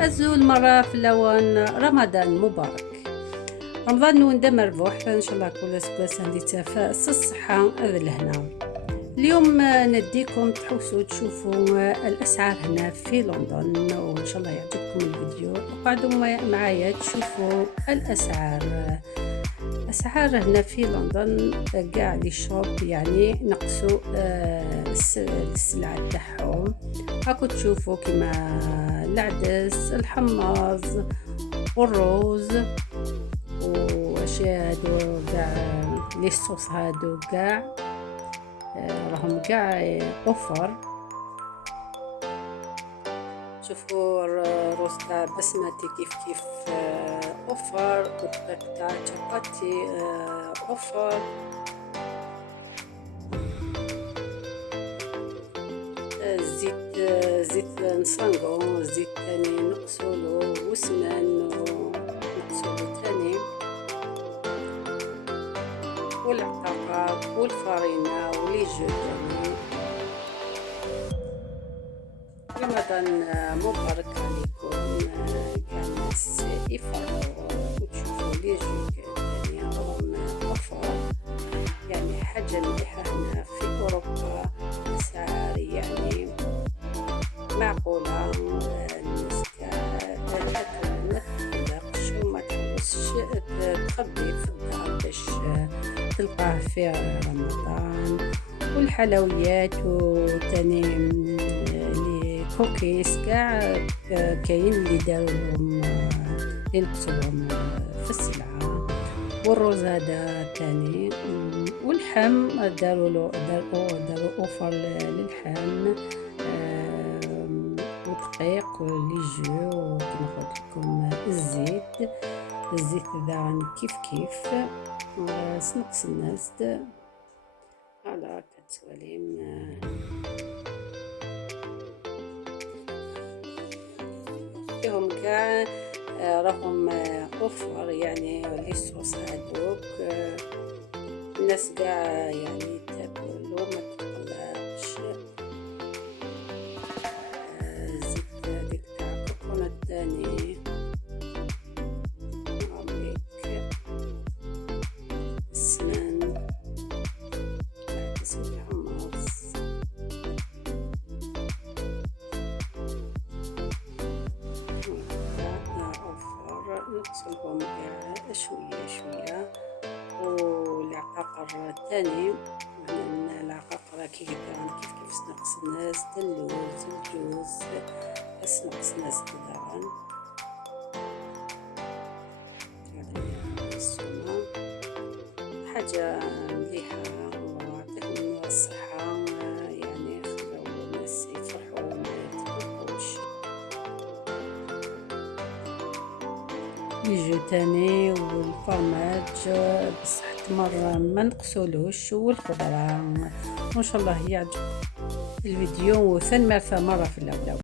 أزول مرة في اللوان رمضان مبارك. رمضان نون مربوح إن شاء الله كل سكواس عندي تفاء الصحة هذا لهنا. اليوم نديكم تحوسوا تشوفوا الأسعار هنا في لندن، وإن شاء الله يعجبكم الفيديو وقعدوا معايا تشوفوا الأسعار. أسعار هنا في لندن قاع لي شوب يعني نقصوا السلعة تاعهم. هاكو تشوفوا كما العدس، الحمص والروز واشياء هادو قاع لي صوص هادو قاع راهم قاع اوفر. شوفوا الروز تاع بسمتي كيف اوفر، والطبق تاع شاباتي اوفر. زيت نصنقو، زيت تاني نقصولو، وسمان نقصولو تاني، والعقاقة والفارينة وليجو تاني. رمضان مبارك عليكم، كاع الناس يفرحوا وتشوفوا ليجو تاني راهم اوفر. يعني حاجة مليحة هنا في اوروبا، اسعار يعني معقولة. الناس ما تقلقش وما تحوسش تخبي في الدار باش تلقاه في رمضان. والحلويات وتاني لي كوكيس قاع كاين اللي داروهم اللي نقصوهم في السلعة. والروز هذا تاني، واللحم داروا اوفر للحم، ودقيق وليجو. وكما قلت لكم الزيت ذا كيف سنقص الناس على كتسواليم. فيهم كاع راهم اوفر يعني لي صوص هادوك. الناس كاع يعني تاكلو ما تقلقش. زيت هذيك تاع كوكونات تاني، عامليك السمان، العدس والحمص. نقصلهم كاع شوية. والعقاقر الثاني، العقاقر كيف نقص الناس اللوز الجوز بس نقص الناس داران. هذه السمنة حاجة مليحة ويعطيكم الصحة، يعني خلو الناس يفرحوا وما يتقلقوش. يجو تاني والفرماج بصح تمر ما نقصولوش، والخضرة. وان شاء الله يعجب الفيديو. وثاني مرة في الاول.